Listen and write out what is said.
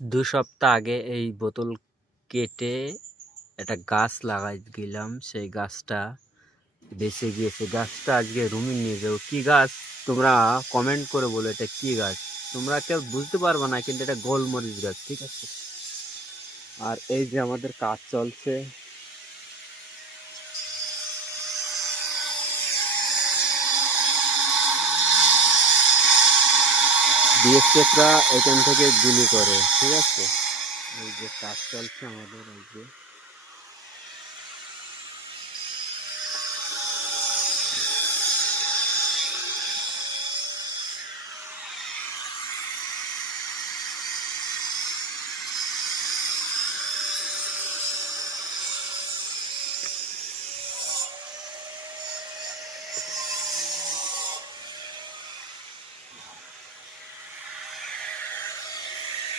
2 সপ্তাহ আগে এই বোতল কেটে একটা গাছ লাগাই গেলাম, সেই গাছটা বেঁচে গিয়েছে। গাছটা আজকে রুমে নিয়ে যাবো। কি গাছ তোমরা কমেন্ট করে বলো এটা কি গাছ। তোমরা কেউ বুঝতে পারবে না, কিন্তু এটা গোলমরিচ গাছ, ঠিক আছে। আর এই যে আমাদের কাজ চলছে, বিএসএফরা এখান থেকে গুলি করে, ঠিক আছে। এই যে কাজ চলছে আমাদের, এই যে